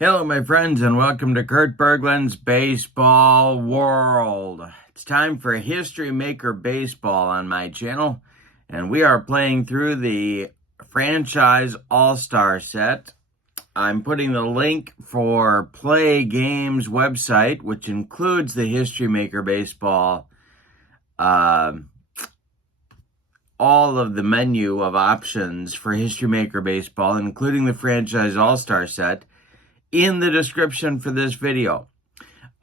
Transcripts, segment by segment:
Hello, my friends, and welcome to Kurt Berglund's Baseball World. It's time for History Maker Baseball on my channel, and we are playing through the franchise All-Star set. I'm putting the link for Play Games website, which includes the History Maker Baseball, all of the menu of options for History Maker Baseball, including the franchise All-Star set, in the description for this video.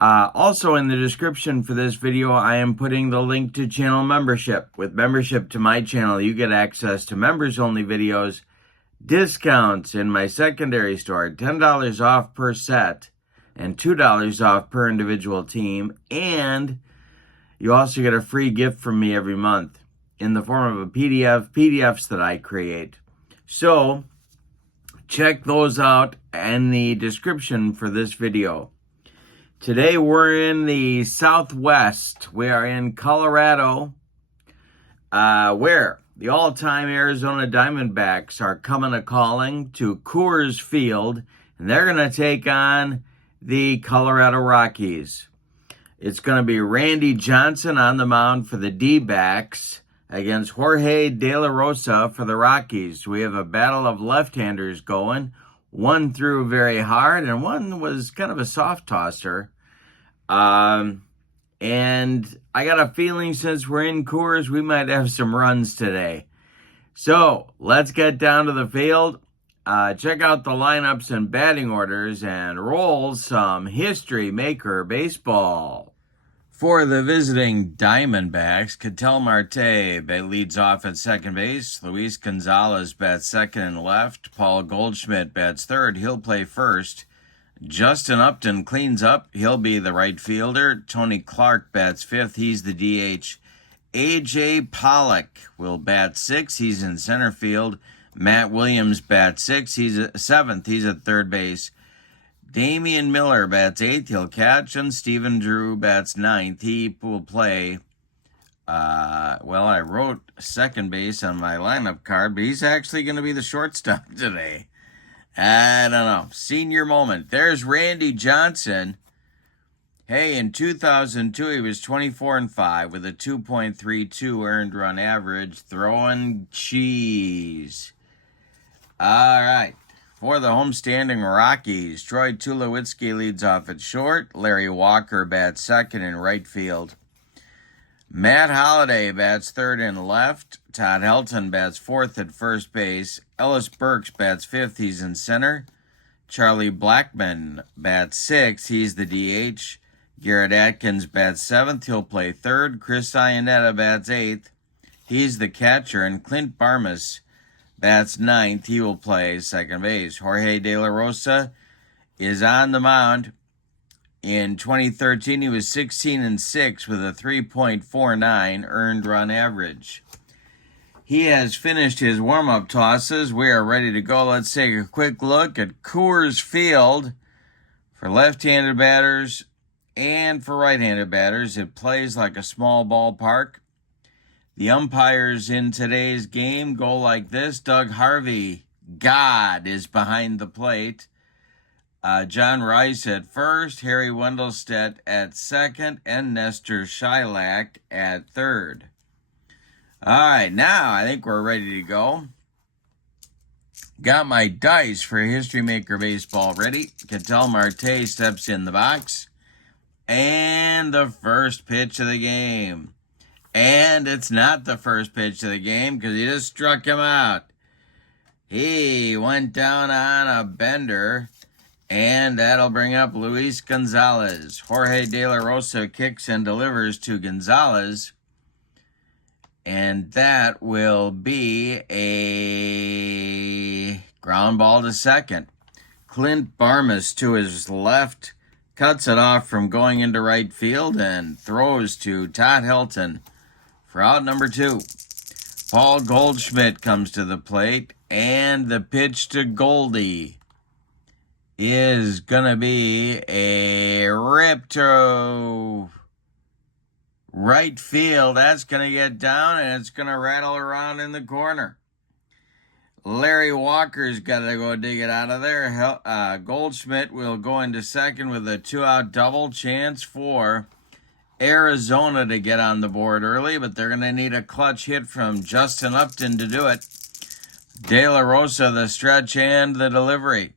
Also in the description for this video, I am putting the link to channel membership. With membership to my channel, you get access to members-only videos, discounts in my secondary store, $10 off per set, and $2 off per individual team, and you also get a free gift from me every month in the form of a PDFs that I create. So, check those out in the description for this video. Today we're in the Southwest. We are in Colorado, where the all-time Arizona Diamondbacks are coming a-calling to Coors Field, and they're going to take on the Colorado Rockies. It's going to be Randy Johnson on the mound for the D-backs against Jorge De La Rosa for the Rockies. We have a battle of left-handers going. One threw very hard, and one was kind of a soft tosser. And I got a feeling since we're in Coors, we might have some runs today. So let's get down to the field, check out the lineups and batting orders, and roll some History Maker Baseball. For the visiting Diamondbacks, Ketel Marte leads off at second base. Luis Gonzalez bats second and left. Paul Goldschmidt bats third. He'll play first. Justin Upton cleans up. He'll be the right fielder. Tony Clark bats fifth. He's the DH. A.J. Pollock will bat sixth. He's in center field. Matt Williams bats sixth. He's seventh. He's at third base. Damian Miller bats eighth. He'll catch. And Stephen Drew bats ninth. He will play. I wrote second base on my lineup card, but he's actually going to be the shortstop today. I don't know. Senior moment. There's Randy Johnson. Hey, in 2002, he was 24-5 with a 2.32 earned run average, throwing cheese. All right. For the homestanding Rockies, Troy Tulowitzki leads off at short. Larry Walker bats second in right field. Matt Holliday bats third and left. Todd Helton bats fourth at first base. Ellis Burks bats fifth. He's in center. Charlie Blackmon bats sixth. He's the DH. Garrett Atkins bats seventh. He'll play third. Chris Iannetta bats eighth. He's the catcher. And Clint Barmas bats ninth. He will play second base. Jorge De La Rosa is on the mound. In 2013, he was 16-6 with a 3.49 earned run average. He has finished his warm-up tosses. We are ready to go. Let's take a quick look at Coors Field for left-handed batters and for right-handed batters. It plays like a small ballpark. The umpires in today's game go like this. Doug Harvey, God, is behind the plate. John Rice at first, Harry Wendelstedt at second, and Nestor Shilak at third. All right, now I think we're ready to go. Got my dice for History Maker Baseball ready. Ketel Marte steps in the box. And the first pitch of the game. And it's not the first pitch of the game because he just struck him out. He went down on a bender. And that'll bring up Luis Gonzalez. Jorge De La Rosa kicks and delivers to Gonzalez. And that will be a ground ball to second. Clint Barmas to his left cuts it off from going into right field and throws to Todd Helton for out number 2. Paul Goldschmidt comes to the plate, and the pitch to Goldie is going to be a rip to right field. That's going to get down, and it's going to rattle around in the corner. Larry Walker's got to go dig it out of there. Goldschmidt will go into second with a 2-out double. Chance for Arizona to get on the board early, but they're going to need a clutch hit from Justin Upton to do it. De La Rosa, the stretch and the delivery.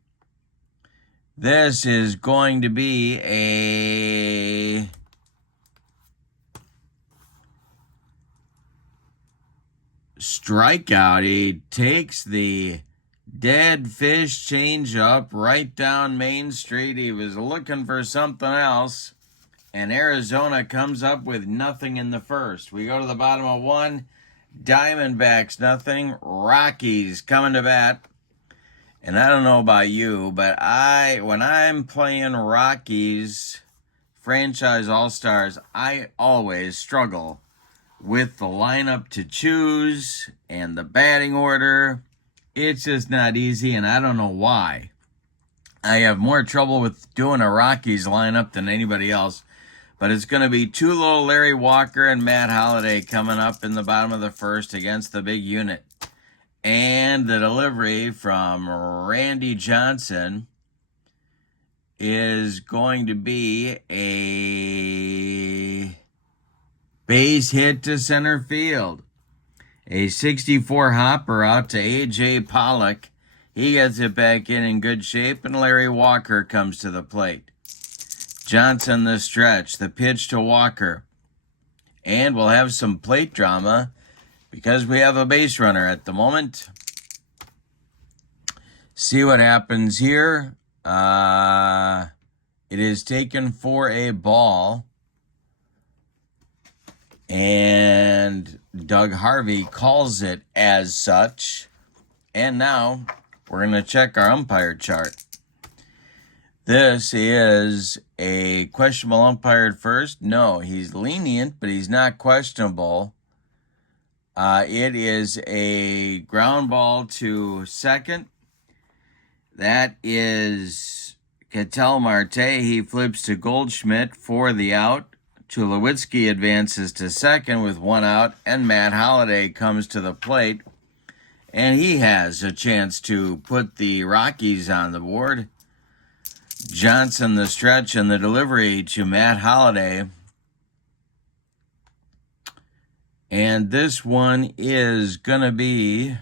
This is going to be a strikeout. He takes the dead fish changeup right down Main Street. He was looking for something else, and Arizona comes up with nothing in the first. We go to the bottom of 1. Diamondbacks nothing. Rockies coming to bat. And I don't know about you, but when I'm playing Rockies franchise all-stars, I always struggle with the lineup to choose and the batting order. It's just not easy, and I don't know why. I have more trouble with doing a Rockies lineup than anybody else. But it's going to be Tulo, Larry Walker, and Matt Holliday coming up in the bottom of the first against the big unit. And the delivery from Randy Johnson is going to be a base hit to center field. A 64 hopper out to A.J. Pollock. He gets it back in good shape, and Larry Walker comes to the plate. Johnson the stretch, the pitch to Walker. And we'll have some plate drama because we have a base runner at the moment. See what happens here. It is taken for a ball. And Doug Harvey calls it as such. And now we're going to check our umpire chart. This is a questionable umpire at first. No, he's lenient, but he's not questionable. It is a ground ball to second. That is Ketel Marte. He flips to Goldschmidt for the out. Tulowitzki advances to second with 1 out, and Matt Holliday comes to the plate. And he has a chance to put the Rockies on the board. Johnson the stretch and the delivery to Matt Holliday. And this one is going to be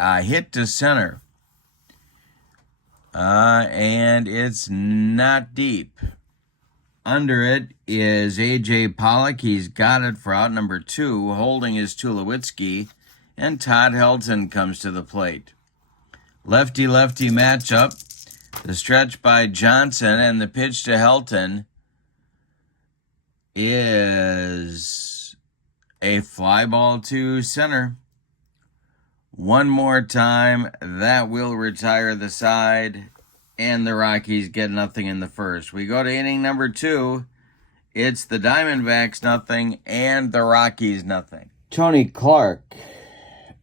a hit to center. And it's not deep. Under it is A.J. Pollock. He's got it for out number 2. Holding is Tulowitzki. And Todd Helton comes to the plate. Lefty-lefty matchup. The stretch by Johnson and the pitch to Helton is a fly ball to center. One more time, that will retire the side, and the Rockies get nothing in the first. We go to inning number 2. It's the Diamondbacks nothing and the Rockies nothing. Tony Clark,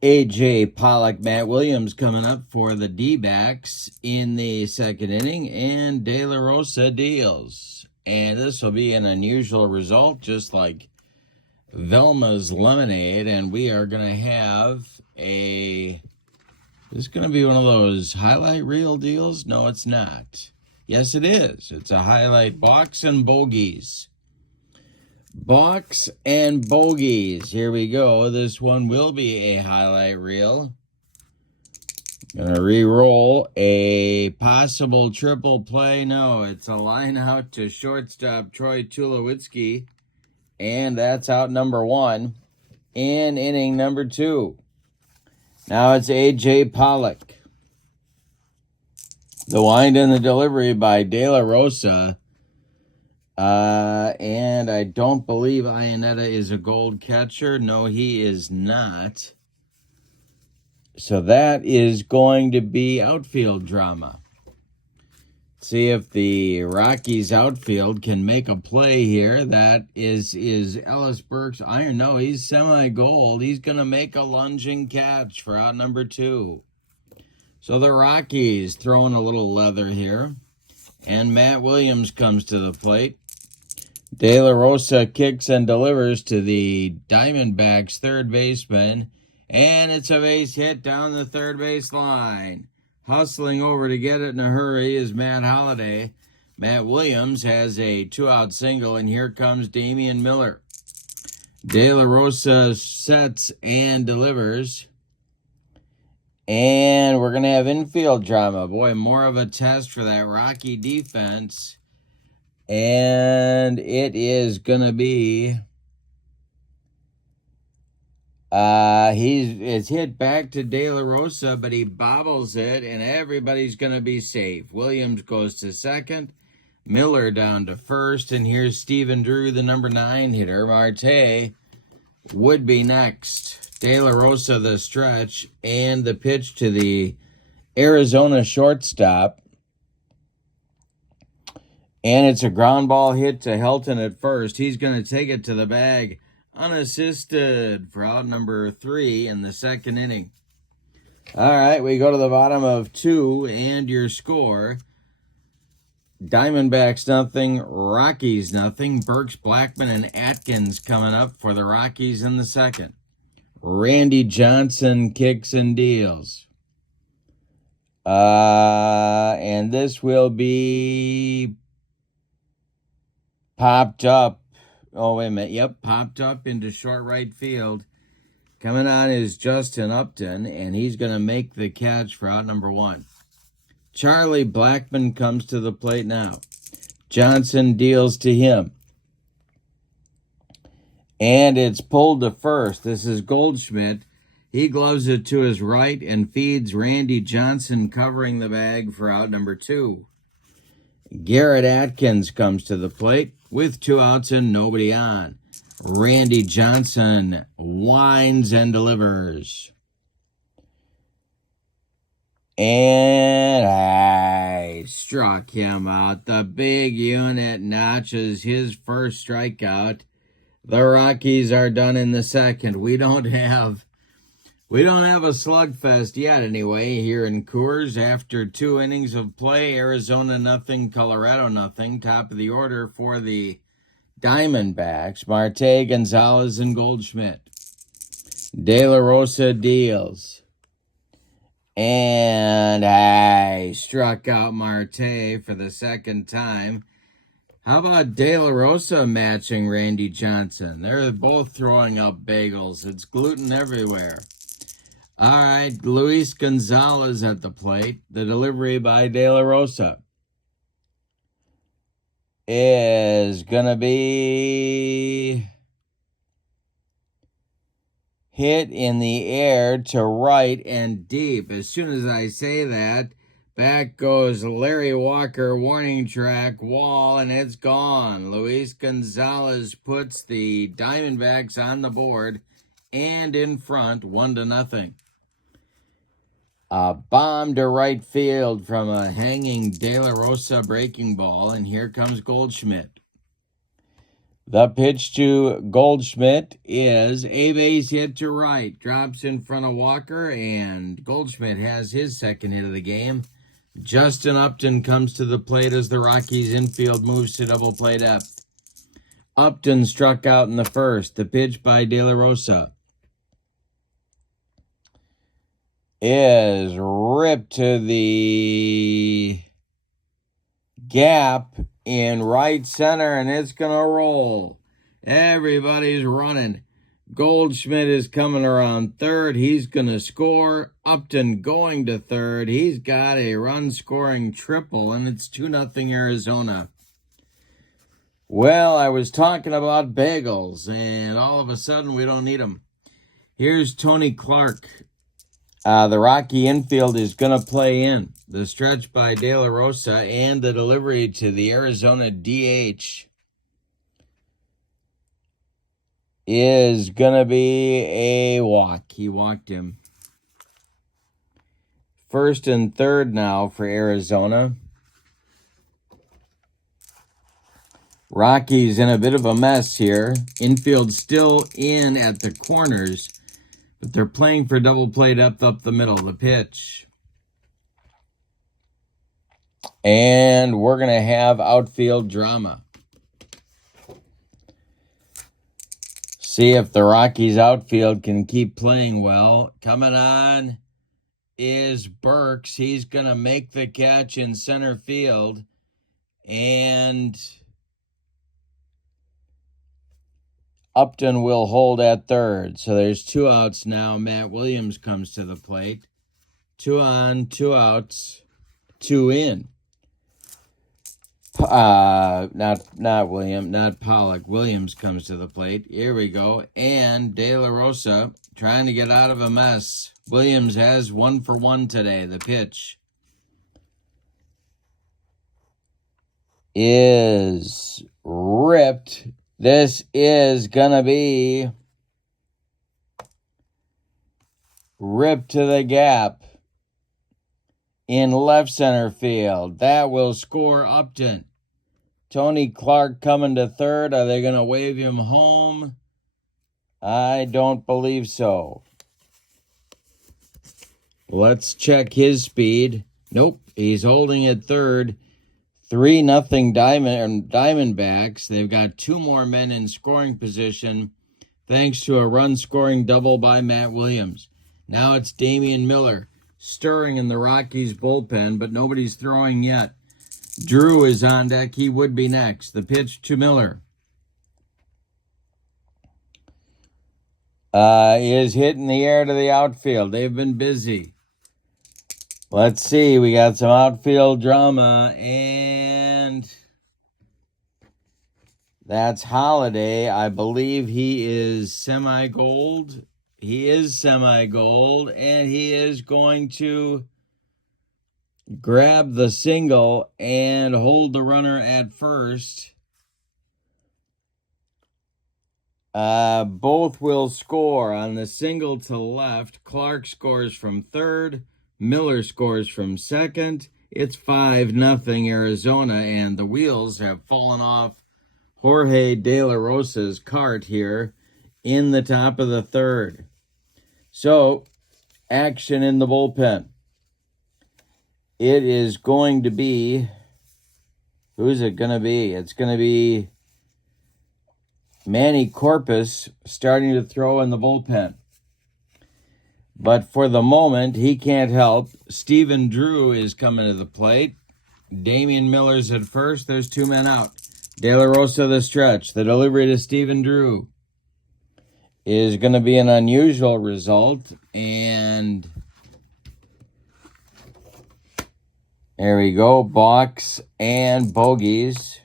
A.J. Pollock, Matt Williams coming up for the D-backs in the second inning, and De La Rosa deals. And this will be an unusual result, just like Velma's Lemonade, and we are going to have this is going to be one of those highlight reel deals. No, it's not. Yes, it is. It's a highlight box and bogeys. Box and bogeys. Here we go. This one will be a highlight reel. Gonna re-roll a possible triple play. No, it's a line out to shortstop Troy Tulowitzki. And that's out number 1 in inning number 2. Now it's A.J. Pollock. The wind and the delivery by De La Rosa. And I don't believe Iannetta is a gold catcher. No, he is not. So that is going to be outfield drama. See if the Rockies outfield can make a play here. That is Ellis Burks iron. No, he's semi-gold. He's going to make a lunging catch for out number 2. So the Rockies throwing a little leather here. And Matt Williams comes to the plate. De La Rosa kicks and delivers to the Diamondbacks third baseman. And it's a base hit down the third base line. Hustling over to get it in a hurry is Matt Holliday. Matt Williams has a 2-out single, and here comes Damian Miller. De La Rosa sets and delivers. And we're going to have infield drama. Boy, more of a test for that Rocky defense. And it is going to be... it's hit back to De La Rosa, but he bobbles it, and everybody's going to be safe. Williams goes to second. Miller down to first, and here's Stephen Drew, the number 9 hitter. Marte would be next. De La Rosa the stretch, and the pitch to the Arizona shortstop. And it's a ground ball hit to Helton at first. He's going to take it to the bag unassisted for out number 3 in the second inning. All right, we go to the bottom of 2, and your score: Diamondbacks nothing, Rockies nothing. Burks, Blackman, and Atkins coming up for the Rockies in the second. Randy Johnson kicks and deals. And this will be popped up. Oh, wait a minute. Yep, popped up into short right field. Coming on is Justin Upton, and he's going to make the catch for out number 1. Charlie Blackman comes to the plate now. Johnson deals to him. And it's pulled to first. This is Goldschmidt. He gloves it to his right and feeds Randy Johnson covering the bag for out number 2. Garrett Atkins comes to the plate with 2 outs and nobody on. Randy Johnson winds and delivers. And I struck him out. The big unit notches his first strikeout. The Rockies are done in the second. We don't have a slugfest yet anyway here in Coors. After 2 innings of play, Arizona nothing, Colorado nothing. Top of the order for the Diamondbacks: Marte, Gonzalez, and Goldschmidt. De La Rosa deals. And I struck out Marte for the second time. How about De La Rosa matching Randy Johnson? They're both throwing up bagels. It's gluten everywhere. All right, Luis Gonzalez at the plate. The delivery by De La Rosa is going to be hit in the air to right and deep. As soon as I say that, back goes Larry Walker, warning track, wall, and it's gone. Luis Gonzalez puts the Diamondbacks on the board and in front, 1-0. A bomb to right field from a hanging De La Rosa breaking ball, and here comes Goldschmidt. The pitch to Goldschmidt is a base hit to right. Drops in front of Walker, and Goldschmidt has his second hit of the game. Justin Upton comes to the plate as the Rockies infield moves to double play depth. Upton struck out in the first. The pitch by De La Rosa is ripped to the gap in right center, and it's going to roll. Everybody's running. Goldschmidt is coming around third. He's going to score. Upton going to third. He's got a run-scoring triple, and it's 2-0 Arizona. Well, I was talking about bagels, and all of a sudden we don't need them. Here's Tony Clark. The Rocky infield is going to play in. The stretch by De La Rosa and the delivery to the Arizona DH is going to be a walk. He walked him. First and third now for Arizona. Rockies in a bit of a mess here. Infield still in at the corners, but they're playing for double play depth up the middle. The pitch. And we're going to have outfield drama. See if the Rockies outfield can keep playing well. Coming on is Burks. He's going to make the catch in center field. And Upton will hold at third. So there's 2 outs now. Matt Williams comes to the plate. 2 on, 2 outs, 2 in. Not William, not Pollock. Williams comes to the plate. Here we go. And De La Rosa trying to get out of a mess. Williams has 1 for 1 today. The pitch is ripped. This is gonna be ripped to the gap in left center field. That will score Upton. Tony Clark coming to third. Are they going to wave him home? I don't believe so. Let's check his speed. Nope, he's holding at third. 3-0 Diamondbacks. They've got 2 more men in scoring position thanks to a run-scoring double by Matt Williams. Now it's Damian Miller stirring in the Rockies bullpen, but nobody's throwing yet. Drew is on deck. He would be next. The pitch to Miller is hitting the air to the outfield. They've been busy. Let's see. We got some outfield drama, and that's Holiday. I believe he is semi-gold. He is semi-gold, and he is going to grab the single and hold the runner at first. Both will score. On the single to left, Clark scores from third. Miller scores from second. It's 5-0 Arizona, and the wheels have fallen off Jorge De La Rosa's cart here in the top of the third. So, action in the bullpen. It is going to be, who's it going to be? It's going to be Manny Corpus starting to throw in the bullpen. But for the moment, he can't help. Stephen Drew is coming to the plate. Damian Miller's at first. There's 2 men out. De La Rosa the stretch. The delivery to Stephen Drew is going to be an unusual result. And there we go. Balks and bogeys.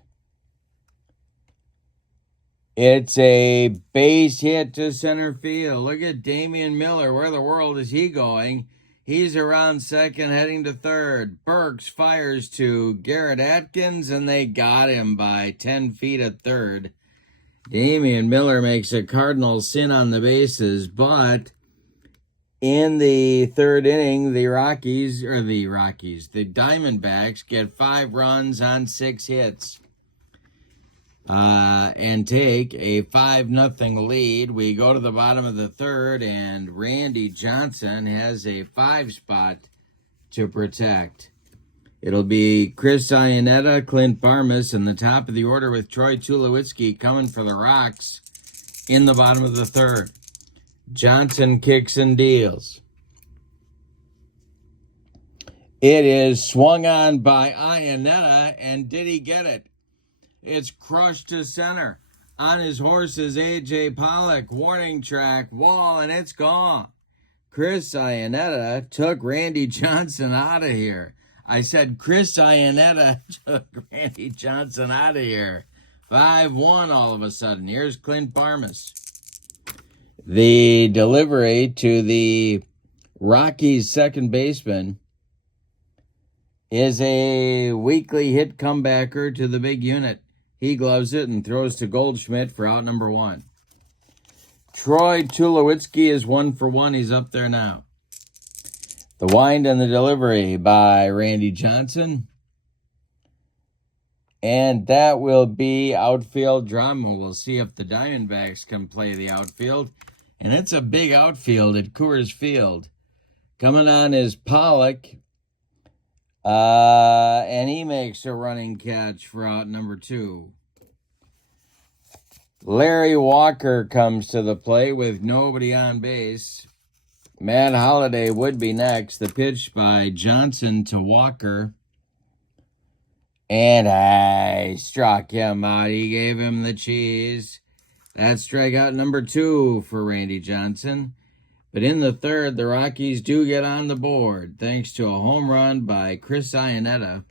It's a base hit to center field. Look at Damian Miller. Where the world is he going? He's around second, heading to third. Burks fires to Garrett Atkins, and they got him by 10 feet at third. Damian Miller makes a cardinal sin on the bases, but in the third inning, the Diamondbacks get 5 runs on 6 hits. And take a 5-0 lead. We go to the bottom of the third, and Randy Johnson has a 5 spot to protect. It'll be Chris Iannetta, Clint Barmas in the top of the order with Troy Tulowitzki coming for the Rocks in the bottom of the third. Johnson kicks and deals. It is swung on by Iannetta, and did he get it? It's crushed to center. On his horse is A.J. Pollock. Warning track, wall, and it's gone. Chris Iannetta took Randy Johnson out of here. I said Chris Iannetta took Randy Johnson out of here. 5-1 all of a sudden. Here's Clint Barmas. The delivery to the Rockies second baseman is a weekly hit comebacker to the big unit. He gloves it and throws to Goldschmidt for out number 1. Troy Tulowitzki is 1 for 1. He's up there now. The wind and the delivery by Randy Johnson. And that will be outfield drama. We'll see if the Diamondbacks can play the outfield. And it's a big outfield at Coors Field. Coming on is Pollock. And he makes a running catch for out number 2. Larry Walker comes to the plate with nobody on base. Matt Holliday would be next. The pitch by Johnson to Walker. And I struck him out. He gave him the cheese. That's strikeout number 2 for Randy Johnson. But in the third, the Rockies do get on the board thanks to a home run by Chris Iannetta.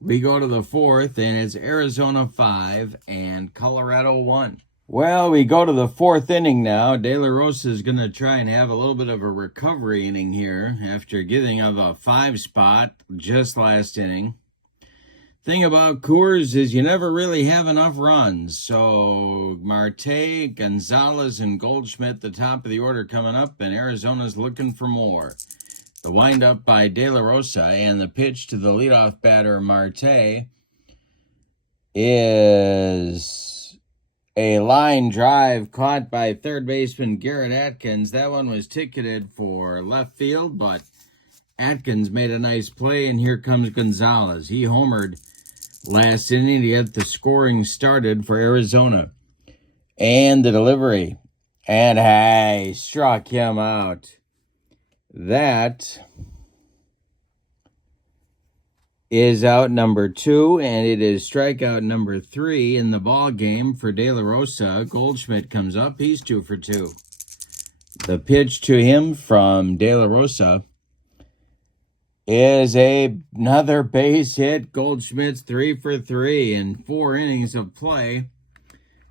We go to the fourth, and it's Arizona 5 and Colorado 1. Well, we go to the fourth inning now. De La Rosa is going to try and have a little bit of a recovery inning here after giving up a 5 spot just last inning. Thing about Coors is you never really have enough runs. So Marte, Gonzalez, and Goldschmidt, the top of the order coming up, and Arizona's looking for more. The windup by De La Rosa and the pitch to the leadoff batter, Marte, is a line drive caught by third baseman Garrett Atkins. That one was ticketed for left field, but Atkins made a nice play, and here comes Gonzalez. He homered last inning to get the scoring started for Arizona. And the delivery. And hey, struck him out. That is out number 2, and it is strikeout number 3 in the ball game for De La Rosa. Goldschmidt comes up. He's 2 for 2. The pitch to him from De La Rosa is another base hit. Goldschmidt's 3 for 3 in 4 innings of play.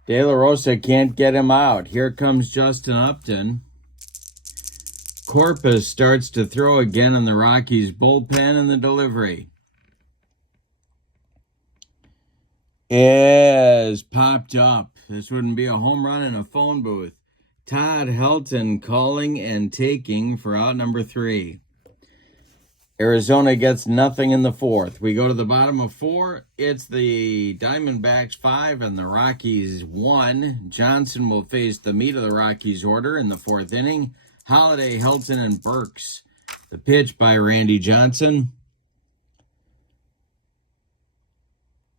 De La Rosa can't get him out. Here comes Justin Upton. Corpus starts to throw again in the Rockies bullpen, and the delivery is popped up. This wouldn't be a home run in a phone booth. Todd Helton calling and taking for out number 3. Arizona gets nothing in the fourth. We go to the bottom of 4. It's the Diamondbacks 5 and the Rockies 1. Johnson will face the meat of the Rockies order in the 4th inning. Holliday, Helton, and Burks. The pitch by Randy Johnson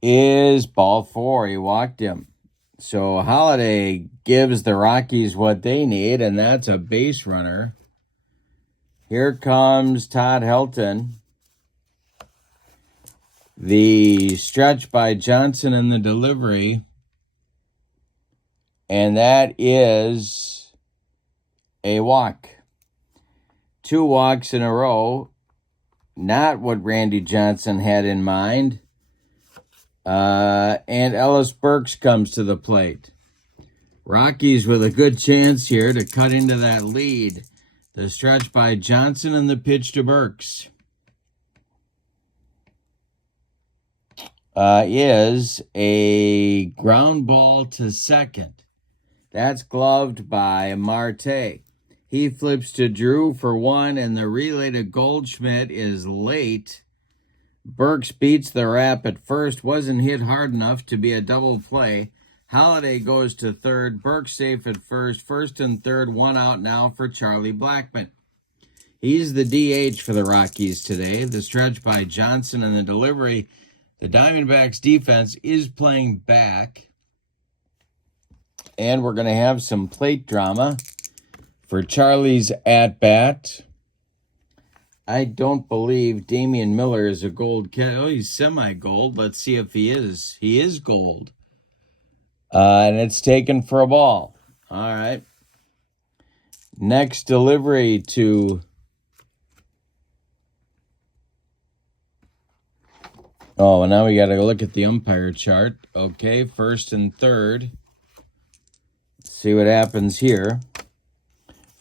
is ball 4. He walked him. So Holliday gives the Rockies what they need, and that's a base runner. Here comes Todd Helton. The stretch by Johnson and the delivery. And that is a walk. 2 walks in a row. Not what Randy Johnson had in mind. And Ellis Burks comes to the plate. Rockies with a good chance here to cut into that lead. The stretch by Johnson and the pitch to Burks is a ground ball to second. That's gloved by Marte. He flips to Drew for 1, and the relay to Goldschmidt is late. Burks beats the rap at first, wasn't hit hard enough to be a double play. Holliday goes to third, Burks safe at first. First and third, 1 out now for Charlie Blackmon. He's the DH for the Rockies today. The stretch by Johnson and the delivery. The Diamondbacks defense is playing back. And we're going to have some plate drama for Charlie's at-bat. I don't believe Damian Miller is a gold cat. Oh, he's semi-gold. Let's see if he is. He is gold. And it's taken for a ball. All right. Next delivery to... Oh, and now we got to look at the umpire chart. Okay, first and third. Let's see what happens here.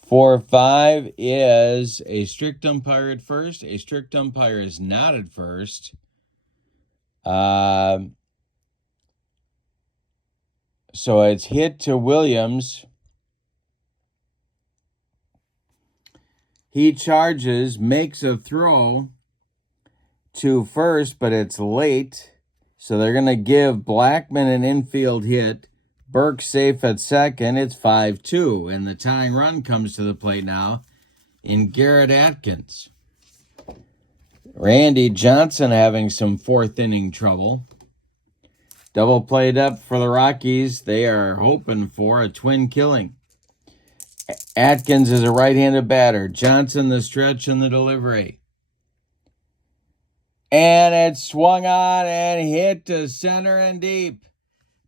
4-5 is a strict umpire at first. A strict umpire is not at first. So it's hit to Williams. He charges, makes a throw to first, but it's late. So they're going to give Blackmon an infield hit. Burke safe at second. It's 5-2. And the tying run comes to the plate now in Garrett Atkins. Randy Johnson having some 4th inning trouble. Double play depth for the Rockies. They are hoping for a twin killing. Atkins is a right-handed batter. Johnson the stretch and the delivery. And it swung on and hit to center and deep.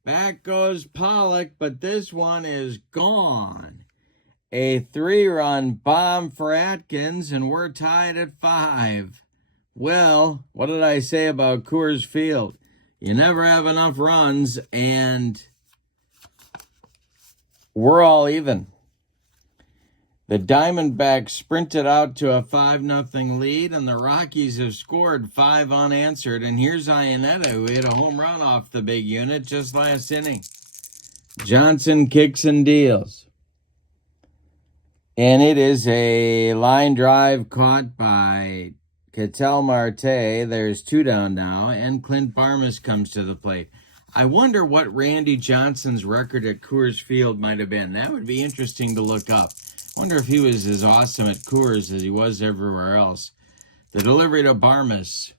Back goes Pollock, but this one is gone. A 3-run bomb for Atkins, and we're tied at 5. Well, what did I say about Coors Field? You never have enough runs, and we're all even. The Diamondbacks sprinted out to a 5-0 lead, and the Rockies have scored 5 unanswered. And here's Iannetta, who hit a home run off the big unit just last inning. Johnson kicks and deals. And it is a line drive caught by Ketel Marte. There's 2 down now, and Clint Barmas comes to the plate. I wonder what Randy Johnson's record at Coors Field might have been. That would be interesting to look up. I wonder if he was as awesome at Coors as he was everywhere else. The delivery to Barmas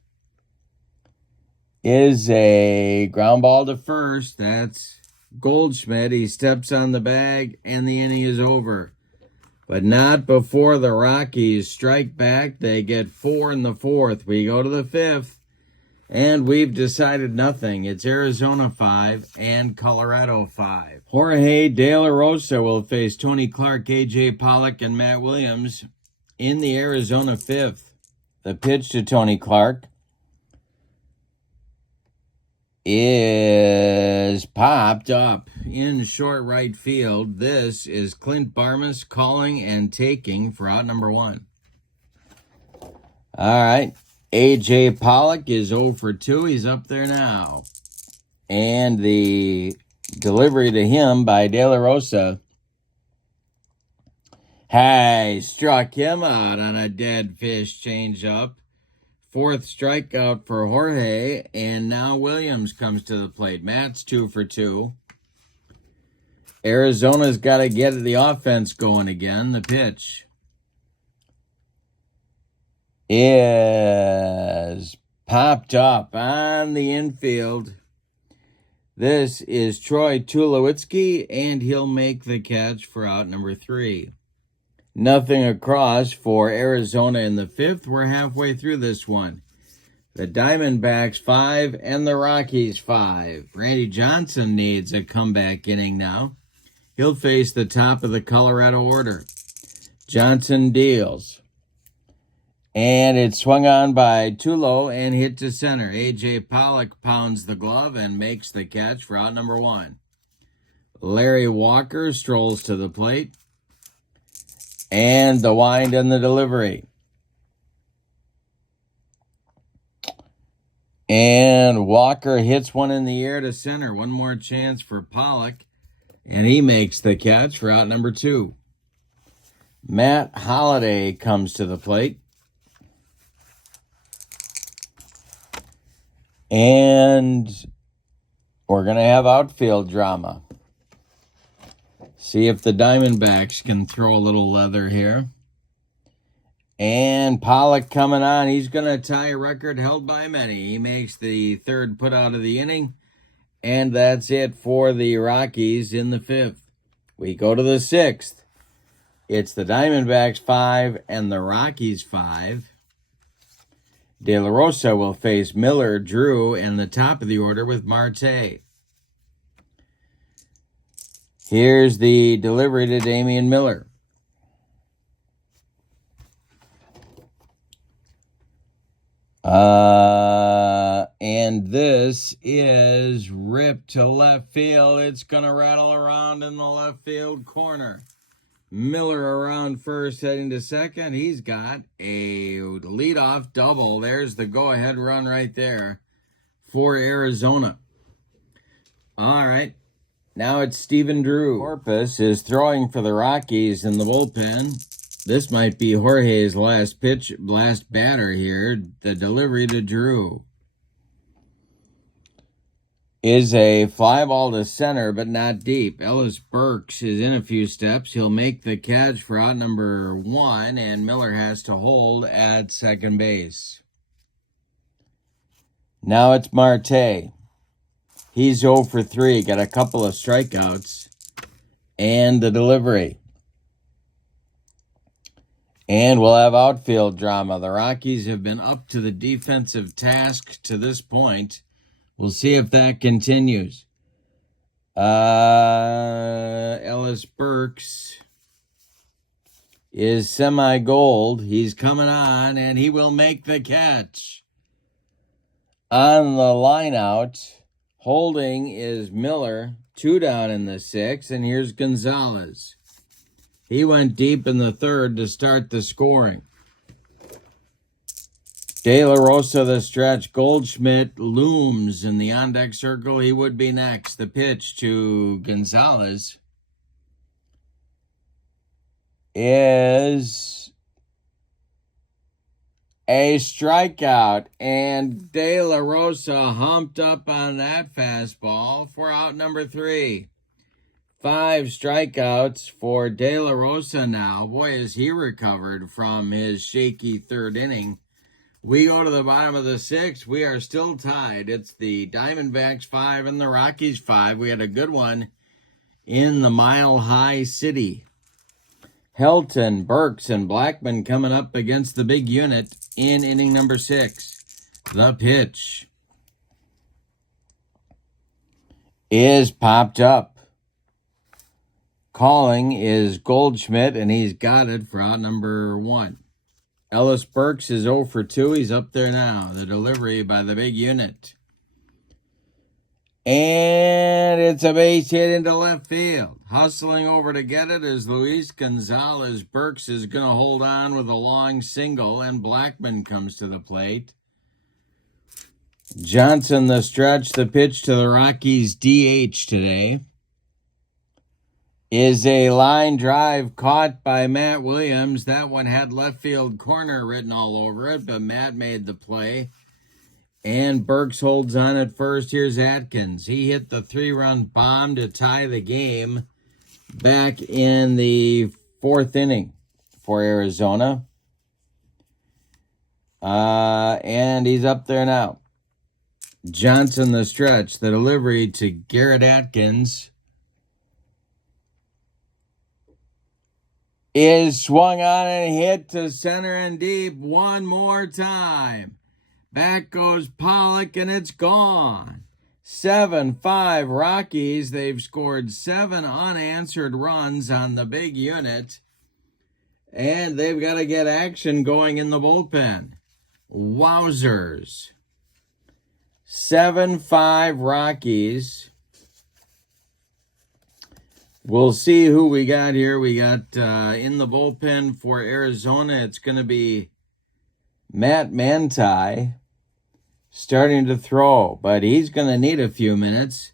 is a ground ball to first. That's Goldschmidt. He steps on the bag, and the inning is over. But not before the Rockies strike back. They get 4 in the 4th. We go to the 5th, and we've decided nothing. It's Arizona 5 and Colorado 5. Jorge De La Rosa will face Tony Clark, A.J. Pollock, and Matt Williams in the Arizona 5th. The pitch to Tony Clark is popped up in short right field. This is Clint Barmas calling and taking for out number 1. All right. A.J. Pollock is 0 for 2. He's up there now. And the delivery to him by De La Rosa has struck him out on a dead fish changeup. 4th strikeout for Jorge, and now Williams comes to the plate. Matt's 2 for 2. Arizona's got to get the offense going again. The pitch is popped up on the infield. This is Troy Tulowitzki, and he'll make the catch for out number 3. Nothing across for Arizona in the 5th. We're halfway through this one. The Diamondbacks 5 and the Rockies 5. Randy Johnson needs a comeback inning now. He'll face the top of the Colorado order. Johnson deals. And it's swung on by Tulo and hit to center. A.J. Pollock pounds the glove and makes the catch for out number 1. Larry Walker strolls to the plate. And the wind and the delivery. And Walker hits one in the air to center. One more chance for Pollock. And he makes the catch for out number 2. Matt Holliday comes to the plate. And we're going to have outfield drama. See if the Diamondbacks can throw a little leather here. And Pollock coming on. He's going to tie a record held by many. He makes the 3rd put out of the inning. And that's it for the Rockies in the 5th. We go to the 6th. It's the Diamondbacks 5 and the Rockies 5. De La Rosa will face Miller, Drew, and the top of the order with Marte. Here's the delivery to Damian Miller. And this is ripped to left field. It's going to rattle around in the left field corner. Miller around first, heading to second. He's got a leadoff double. There's the go-ahead run right there for Arizona. All right. Now it's Stephen Drew. Corpus is throwing for the Rockies in the bullpen. This might be Jorge's last batter here. The delivery to Drew is a fly ball to center, but not deep. Ellis Burks is in a few steps. He'll make the catch for out number 1, and Miller has to hold at second base. Now it's Marte. He's 0 for 3. Got a couple of strikeouts and the delivery. And we'll have outfield drama. The Rockies have been up to the defensive task to this point. We'll see if that continues. Ellis Burks is semi-gold. He's coming on, and he will make the catch. On the line out, holding is Miller, 2 down in the 6th, and here's Gonzalez. He went deep in the 3rd to start the scoring. De La Rosa the stretch. Goldschmidt looms in the on-deck circle. He would be next. The pitch to Gonzalez is a strikeout. And De La Rosa humped up on that fastball for out number 3. 5 strikeouts for De La Rosa now. Boy, has he recovered from his shaky 3rd inning. We go to the bottom of the 6th. We are still tied. It's the Diamondbacks 5 and the Rockies 5. We had a good one in the Mile High City. Helton, Burks, and Blackman coming up against the big unit in inning number 6. The pitch is popped up. Calling is Goldschmidt, and he's got it for out number 1. Ellis Burks is 0 for 2. He's up there now. The delivery by the big unit. And it's a base hit into left field. Hustling over to get it is Luis Gonzalez. Burks is going to hold on with a long single, and Blackman comes to the plate. Johnson the stretch. The pitch to the Rockies DH today is a line drive caught by Matt Williams. That one had left field corner written all over it, but Matt made the play. And Burks holds on at first. Here's Atkins. He hit the 3-run bomb to tie the game back in the 4th inning for Arizona. And he's up there now. Johnson the stretch. The delivery to Garrett Atkins is swung on and hit to center and deep one more time. Back goes Pollock, and it's gone. 7-5 Rockies. They've scored 7 unanswered runs on the big unit, and they've got to get action going in the bullpen. Wowzers. 7-5 Rockies. We'll see who we got here. We got in the bullpen for Arizona, it's going to be Matt Manti starting to throw, but he's going to need a few minutes.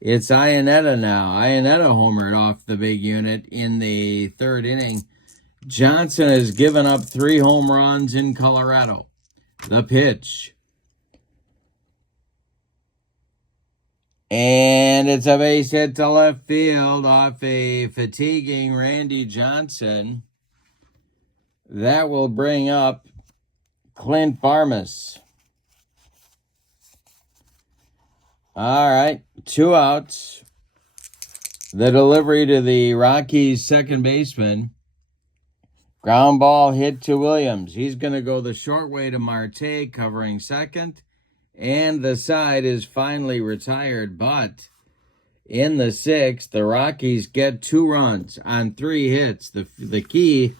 It's Iannetta now. Iannetta homered off the big unit in the 3rd inning. Johnson has given up 3 home runs in Colorado. The pitch. And it's a base hit to left field off a fatiguing Randy Johnson. That will bring up Clint Barmas. All right, 2 outs. The delivery to the Rockies' second baseman. Ground ball hit to Williams. He's going to go the short way to Marte, covering second. And the side is finally retired, but in the 6th, the Rockies get 2 runs on 3 hits. The key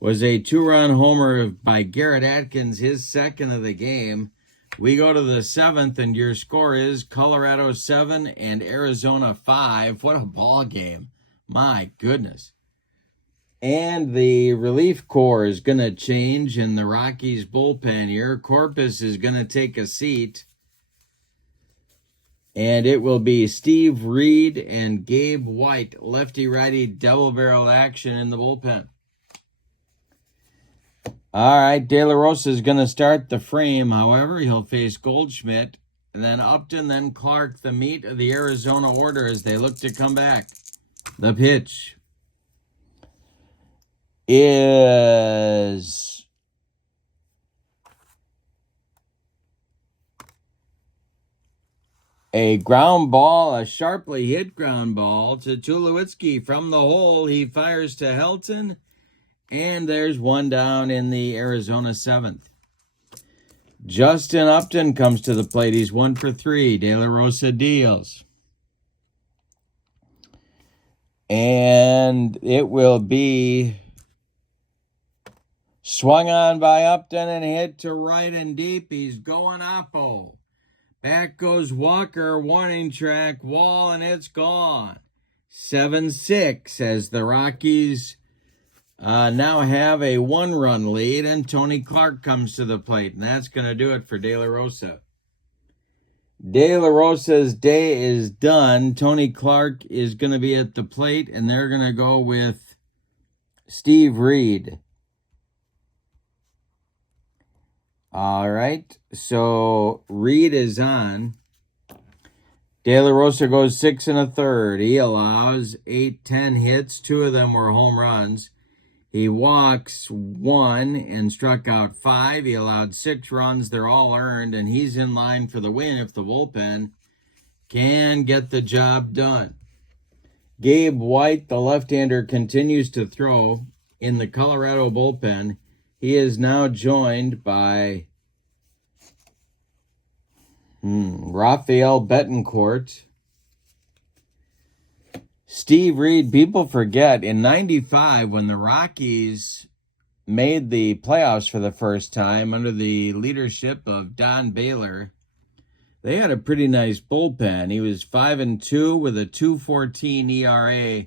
was a 2-run homer by Garrett Atkins, his 2nd of the game. We go to the 7th, and your score is Colorado 7 and Arizona 5. What a ball game. My goodness. And the relief corps is going to change in the Rockies bullpen here. Corpus is going to take a seat. And it will be Steve Reed and Gabe White, lefty-righty double-barrel action in the bullpen. All right, De La Rosa is going to start the frame. However, he'll face Goldschmidt, and then Upton, then Clark, the meat of the Arizona order as they look to come back. The pitch is A ground ball, a sharply hit ground ball to Tulowitzki from the hole. He fires to Helton, and there's one down in the Arizona seventh. Justin Upton comes to the plate. He's 1 for 3. De La Rosa deals. And it will be swung on by Upton and hit to right and deep. He's going oppo. Back goes Walker, warning track, wall, and it's gone. 7-6 as the Rockies now have a 1-run lead, and Tony Clark comes to the plate, and that's going to do it for De La Rosa. De La Rosa's day is done. Tony Clark is going to be at the plate, and they're going to go with Steve Reed. All right, so Reed is on. De La Rosa goes 6 1/3. He allows 8-10 hits. 2 of them were home runs. He walks 1 and struck out 5. He allowed 6 runs. They're all earned, and he's in line for the win if the bullpen can get the job done. Gabe White, the left-hander, continues to throw in the Colorado bullpen. He is now joined by Rafael Betancourt. Steve Reed, people forget, in 95, when the Rockies made the playoffs for the first time under the leadership of Don Baylor, they had a pretty nice bullpen. He was 5-2 with a 2.14 ERA,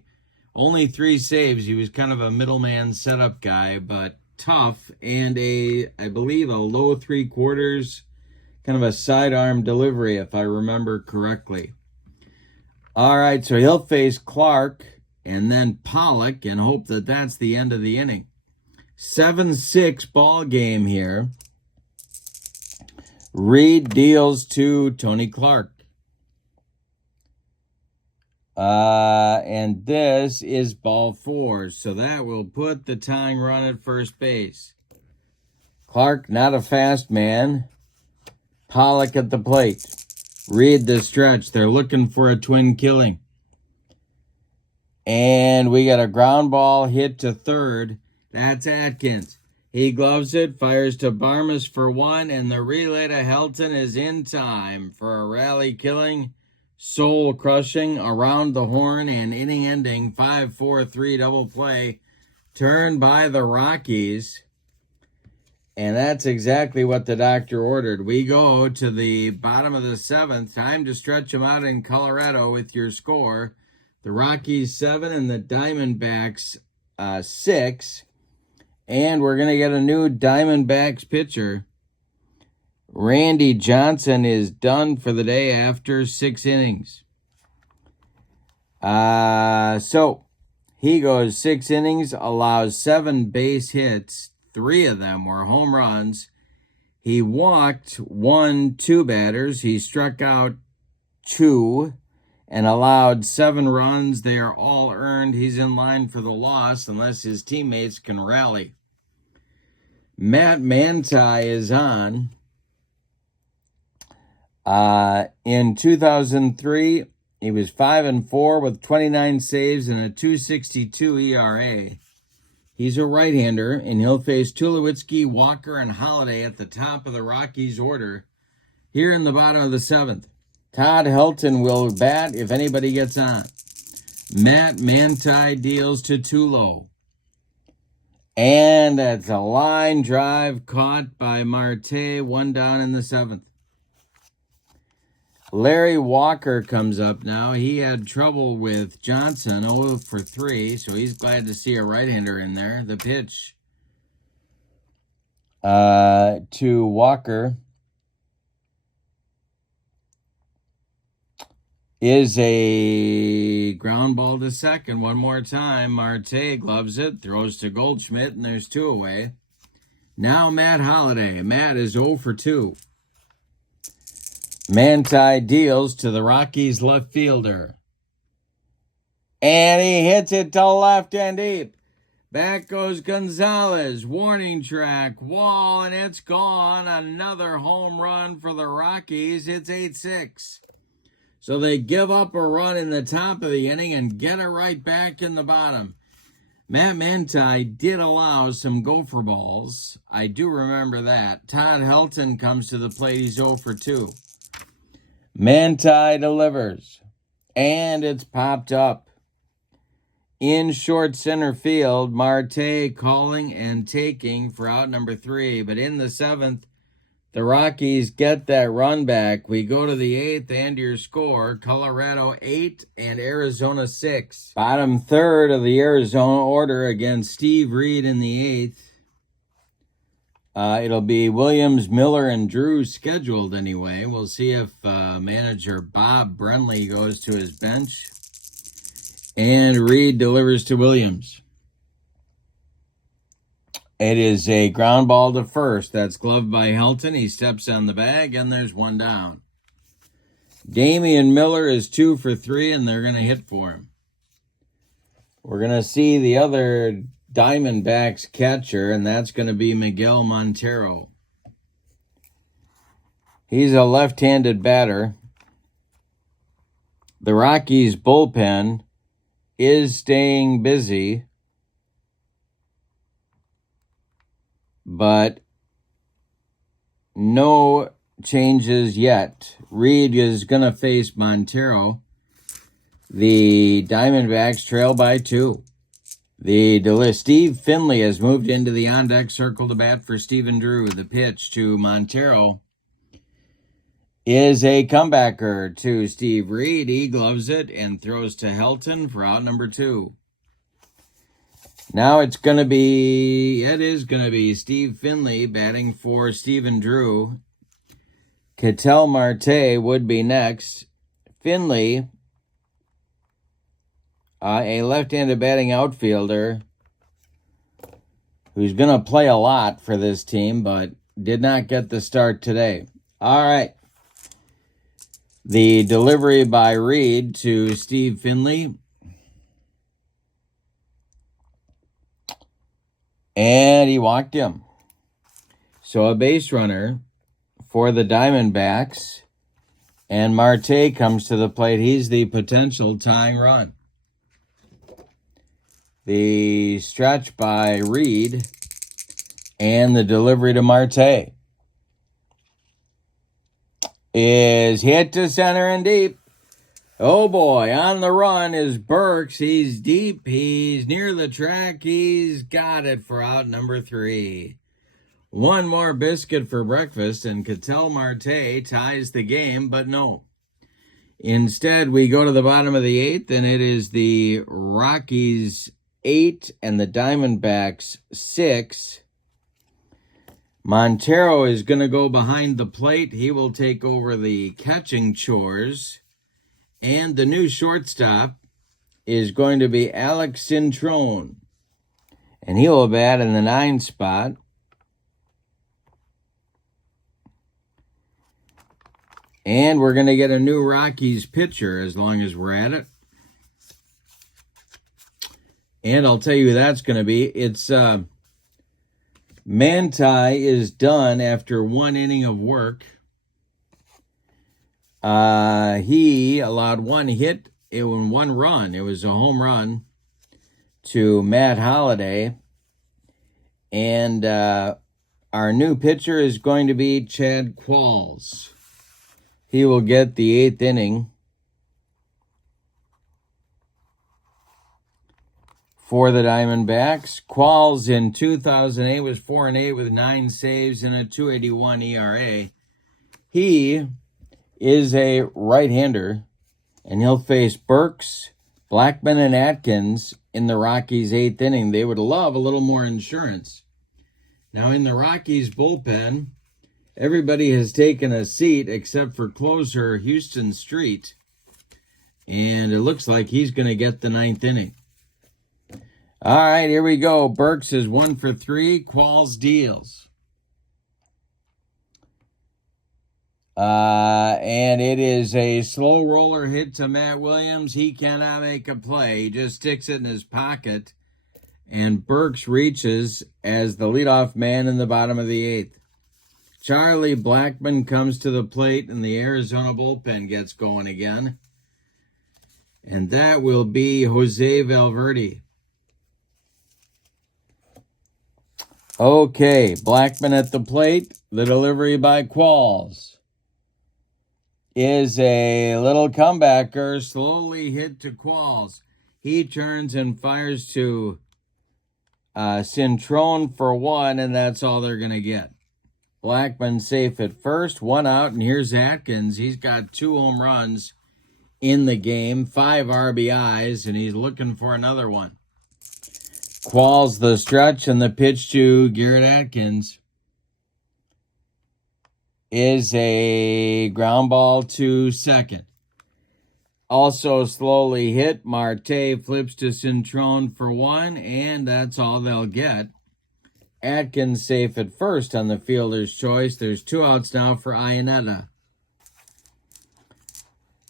only 3 saves. He was kind of a middleman setup guy, but tough, and I believe a low 3/4, kind of a sidearm delivery, if I remember correctly. All right, so he'll face Clark and then Pollock and hope that that's the end of the inning. 7-6 ball game here. Reed deals to Tony Clark. And this is ball 4, so that will put the tying run at first base. Clark, not a fast man. Pollock at the plate. Reed the stretch. They're looking for a twin killing. And we got a ground ball hit to third. That's Atkins. He gloves it, fires to Barmas for 1, and the relay to Helton is in time for a rally-killing, soul-crushing, around the horn, and inning-ending 5-4-3 double play turned by the Rockies. And that's exactly what the doctor ordered. We go to the bottom of the 7th. Time to stretch them out in Colorado with your score. The Rockies 7 and the Diamondbacks 6. And we're going to get a new Diamondbacks pitcher. R.Johnson is done for the day after 6 innings. So he goes 6 innings, allows 7 base hits. 3 of them were home runs. He walked 2 batters. He struck out 2 and allowed 7 runs. They are all earned. He's in line for the loss unless his teammates can rally. Matt Manti is on. In 2003, he was 5-4 with 29 saves and a 2.62 ERA. He's a right-hander, and he'll face Tulowitzki, Walker, and Holiday at the top of the Rockies' order here in the bottom of the 7th. Todd Helton will bat if anybody gets on. Matt Manti deals to Tulo. And that's a line drive caught by Marte, 1 down in the 7th. Larry Walker comes up now. He had trouble with Johnson, 0 for 3, so he's glad to see a right-hander in there. The pitch to Walker is a ground ball to second. One more time. Marte gloves it, throws to Goldschmidt, and there's 2 away. Now Matt Holiday. Matt is 0 for 2. Manti deals to the Rockies left fielder. And he hits it to left and deep. Back goes Gonzalez. Warning track, wall, and it's gone. Another home run for the Rockies. It's 8-6. So they give up a run in the top of the inning and get it right back in the bottom. Matt Manti did allow some gopher balls. I do remember that. Todd Helton comes to the plate. He's 0 for 2. Manti delivers. And it's popped up. In short center field, Marte calling and taking for out number 3. But in the 7th, the Rockies get that run back. We go to the 8th, and your score, Colorado 8 and Arizona 6. Bottom third of the Arizona order against Steve Reed in the 8th. It'll be Williams, Miller, and Drew scheduled anyway. We'll see if manager Bob Brenly goes to his bench. And Reed delivers to Williams. It is a ground ball to first. That's gloved by Helton. He steps on the bag, and there's one down. Damian Miller is 2 for 3, and they're going to hit for him. We're going to see the other Diamondbacks catcher, and that's going to be Miguel Montero. He's a left-handed batter. The Rockies' bullpen is staying busy, but no changes yet. Reed is going to face Montero. The Diamondbacks trail by 2. Steve Finley has moved into the on-deck circle to bat for Stephen Drew. The pitch to Montero is a comebacker to Steve Reed. He gloves it and throws to Helton for out number 2. Now it is going to be Steve Finley batting for Stephen Drew. Ketel Marte would be next. Finley, a left-handed batting outfielder who's going to play a lot for this team, but did not get the start today. All right. The delivery by Reed to Steve Finley. And he walked him. So a base runner for the Diamondbacks. And Marte comes to the plate. He's the potential tying run. The stretch by Reed. And the delivery to Marte is hit to center and deep. Oh boy, on the run is Burks. He's deep. He's near the track. He's got it for out number 3. One more biscuit for breakfast, and Ketel Marte ties the game, but no. Instead, we go to the bottom of the 8th, and it is the Rockies 8 and the Diamondbacks 6. Montero is going to go behind the plate. He will take over the catching chores. And the new shortstop is going to be Alex Cintrone. And he will bat in the 9 spot. And we're going to get a new Rockies pitcher as long as we're at it. And I'll tell you who that's going to be. It's Manti is done after 1 inning of work. He allowed 1 hit in 1 run. It was a home run to Matt Holliday. And our new pitcher is going to be Chad Qualls. He will get the 8th inning for the Diamondbacks. Qualls in 2008 was 4-8 with 9 saves and a 2.81 ERA. He is a right-hander, and he'll face Burks, Blackman, and Atkins in the Rockies' 8th inning. They would love a little more insurance. Now, in the Rockies' bullpen, everybody has taken a seat except for closer Houston Street, and it looks like he's going to get the 9th inning. All right, here we go. Burks is 1 for 3. Qualls deals. And it is a slow roller hit to Matt Williams. He cannot make a play. He just sticks it in his pocket. And Burks reaches as the leadoff man in the bottom of the 8th. Charlie Blackmon comes to the plate, and the Arizona bullpen gets going again. And that will be Jose Valverde. Okay, Blackmon at the plate. The delivery by Qualls is a little comebacker, slowly hit to Qualls. He turns and fires to Cintrone for one, and that's all they're going to get. Blackmon safe at first, one out, and here's Atkins. He's got 2 home runs in the game, 5 RBIs, and he's looking for another one. Qualls the stretch, and the pitch to Garrett Atkins is a ground ball to second. Also slowly hit. Marte flips to Cintrone for one, and that's all they'll get. Atkins safe at first on the fielder's choice. There's 2 outs now for Iannetta.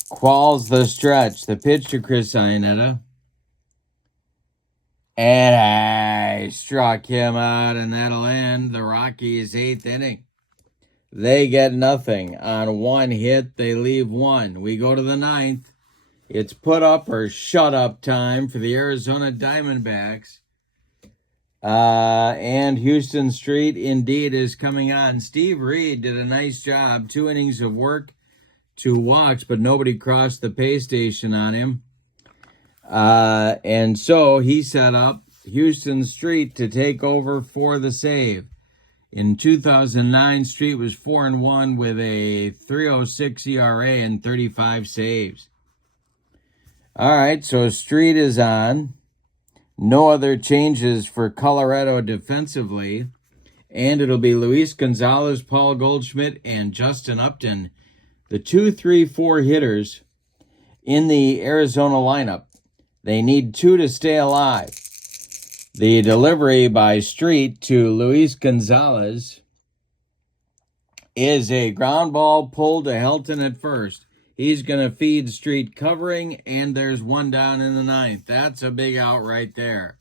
Qualls the stretch. The pitch to Chris Iannetta. And I struck him out, and that'll end the Rockies' 8th inning. They get nothing. On 1 hit, they leave 1. We go to the 9th. It's put up or shut up time for the Arizona Diamondbacks. And Houston Street indeed is coming on. Steve Reed did a nice job. 2 innings of work to watch, but nobody crossed the pay station on him. And so he set up Houston Street to take over for the save. In 2009, Street was 4-1 with a 3.06 ERA and 35 saves. All right, so Street is on. No other changes for Colorado defensively. And it'll be Luis Gonzalez, Paul Goldschmidt, and Justin Upton, the 2, 3, 4 hitters in the Arizona lineup. They need 2 to stay alive. The delivery by Street to Luis Gonzalez is a ground ball pulled to Helton at first. He's going to feed Street covering, and there's 1 down in the 9th. That's a big out right there.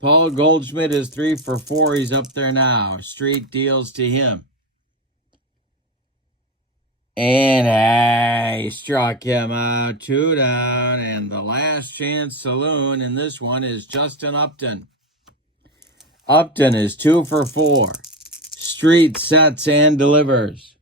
Paul Goldschmidt is 3 for 4. He's up there now. Street deals to him. And I struck him out, 2 down, and the last chance saloon in this one is Justin Upton. Upton is 2 for 4. Street sets and delivers.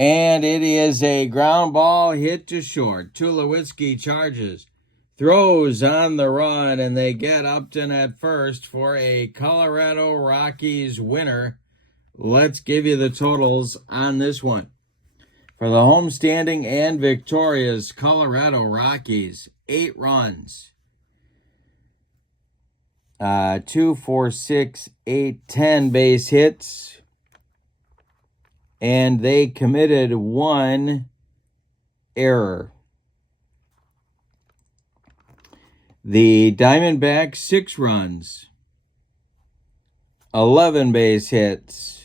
And it is a ground ball hit to short. Tulowitzki charges, throws on the run, and they get Upton at first for a Colorado Rockies winner. Let's give you the totals on this one. For the homestanding and victorious Colorado Rockies, 8 runs. 2, 4, 6, 8, 10 base hits. And they committed 1 error. The Diamondbacks, 6 runs. 11 base hits.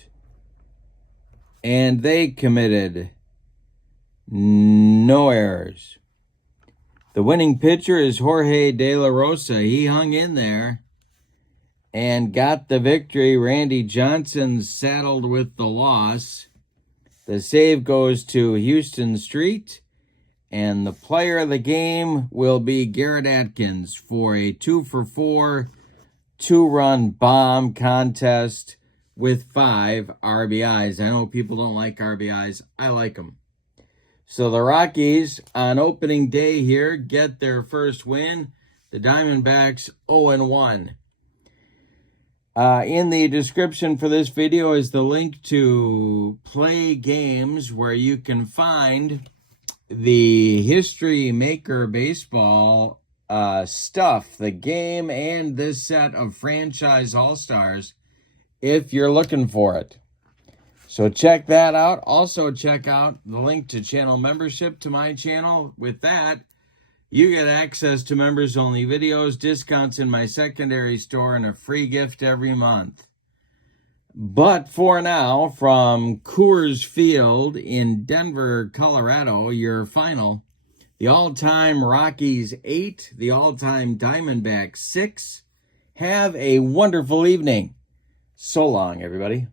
And they committed no errors. The winning pitcher is Jorge De La Rosa. He hung in there and got the victory. Randy Johnson saddled with the loss. The save goes to Houston Street. And the player of the game will be Garrett Atkins for a 2 for 4, 2-run bomb contest with 5 RBIs. I know people don't like RBIs. I like them. So the Rockies on opening day here get their first win. The Diamondbacks 0-1. In the description for this video is the link to Play Games, where you can find the History Maker Baseball stuff, the game, and this set of franchise all-stars if you're looking for it. So check that out. Also check out the link to channel membership to my channel. With that, you get access to members-only videos, discounts in my secondary store, and a free gift every month. But for now, from Coors Field in Denver, Colorado, your final, the all-time Rockies 8, the all-time Diamondbacks 6. Have a wonderful evening. So long, everybody.